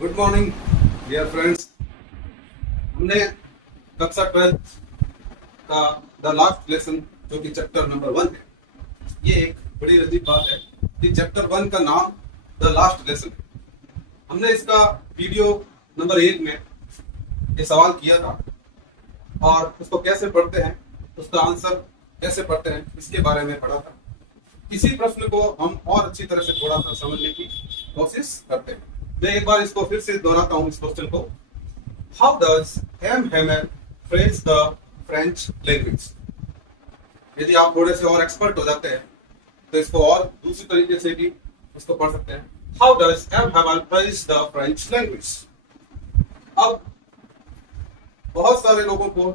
Good morning dear friends. हमने कक्षा 12th का द लास्ट लेसन जो कि चैप्टर नंबर 1 है, ये एक बड़ी अजीब बात है कि चैप्टर 1 का नाम द लास्ट लेसन है। हमने इसका वीडियो नंबर 1 में ये सवाल किया था और उसको कैसे पढ़ते हैं, उसका आंसर कैसे पढ़ते हैं, इसके बारे में पढ़ा था। इसी प्रश्न को हम और अच्छी तरह से थोड़ा सा समझने की कोशिश करते हैं। मैं एक बार इसको फिर से दोहराता हूं इस क्वेश्चन को। How does M Hammer phrase the French language. यदि आप थोड़े से और एक्सपर्ट हो जाते हैं तो इसको और दूसरी तरीके से भी इसको पढ़ सकते हैं। How does M Hammer phrase the French language. अब बहुत सारे लोगों को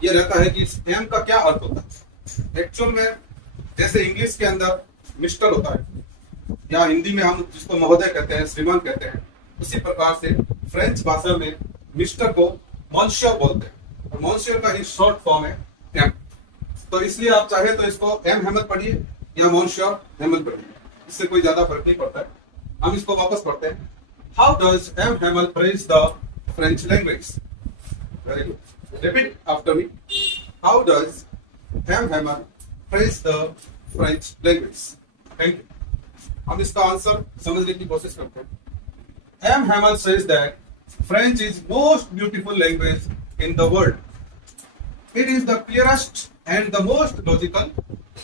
यह रहता है कि इस एम का क्या अर्थ होता है। एक्चुअल में जैसे इंग्लिश के अंदर मिस्टर होता है या हिंदी में हम जिसको महोदय कहते हैं, श्रीमान कहते हैं, उसी प्रकार से फ्रेंच भाषा में मिस्टर को मॉन्सियर बोलते हैं और मॉन्सियर का ही शॉर्ट फॉर्म है एम। तो इसलिए आप चाहे तो इसको एम हेमर पढ़िए या मॉन्सियर हेमर पढ़िए, इससे कोई ज्यादा फर्क नहीं पड़ता है। हम इसको वापस पढ़ते हैं। How does M Hammer phrase the French language. Very good, repeat after me. How does M Hammer phrase the French language. Thank you. हम इसका आंसर समझने की कोशिश करते हैं। M Hammer says that French is most beautiful language in the world. It is the clearest and the most logical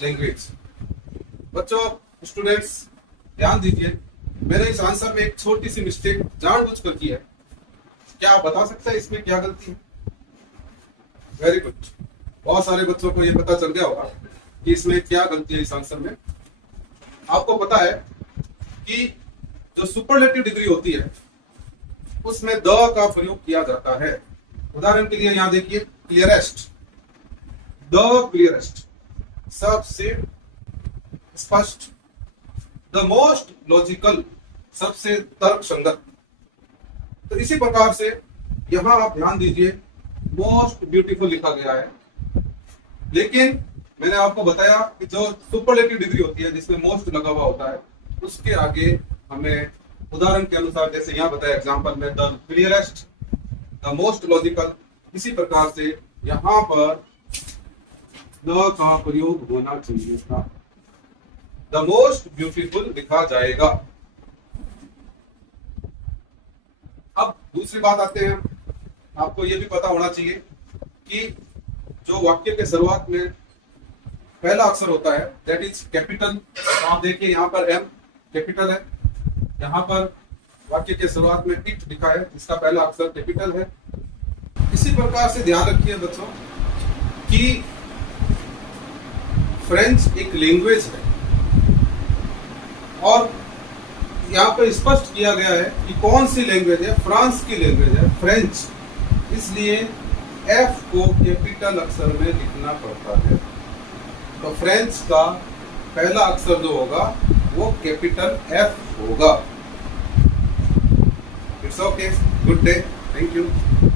language. बच्चों, students, ध्यान दीजिए, मैंने इस आंसर में एक छोटी सी मिस्टेक जानबूझकर की है। क्या आप बता सकते हैं इसमें क्या गलती है? Very good. बहुत सारे बच्चों को यह पता चल गया होगा कि इसमें क्या गलती है इस आंसर में। आपको पता है कि जो सुपरलेटिव डिग्री होती है उसमें द का प्रयोग किया जाता है। उदाहरण के लिए यहां देखिए, क्लियरेस्ट, द क्लियरेस्ट, सबसे स्पष्ट, द मोस्ट लॉजिकल, सबसे तर्कसंगत। तो इसी प्रकार से यहां आप ध्यान दीजिए, मोस्ट ब्यूटीफुल लिखा गया है, लेकिन मैंने आपको बताया कि जो सुपरलेटिव डिग्री होती है जिसमें मोस्ट लगा हुआ होता है उसके आगे हमें उदाहरण के अनुसार, जैसे यहां बताया एग्जांपल में, the clearest, the most logical, इसी प्रकार से यहां पर द का प्रयोग होना चाहिए था। द मोस्ट ब्यूटीफुल लिखा जाएगा। अब दूसरी बात आते हैं, आपको यह भी पता होना चाहिए कि जो वाक्य के शुरुआत में पहला अक्षर होता है दैट इज कैपिटल। आप देखिए यहाँ पर एम कैपिटल है, यहाँ पर वाक्य के शुरुआत में इट लिखा है, इसका पहला अक्षर कैपिटल है। इसी प्रकार से ध्यान रखिए बच्चों कि फ्रेंच एक लैंग्वेज है और यहाँ पर स्पष्ट किया गया है कि कौन सी लैंग्वेज है, फ्रांस की लैंग्वेज है, फ्रेंच। इसलिए एफ को कैपिटल अक्षर में लिखना पड़ता है। तो फ्रेंच का पहला अक्षर जो होगा वो कैपिटल एफ होगा। It's okay, good day, thank you.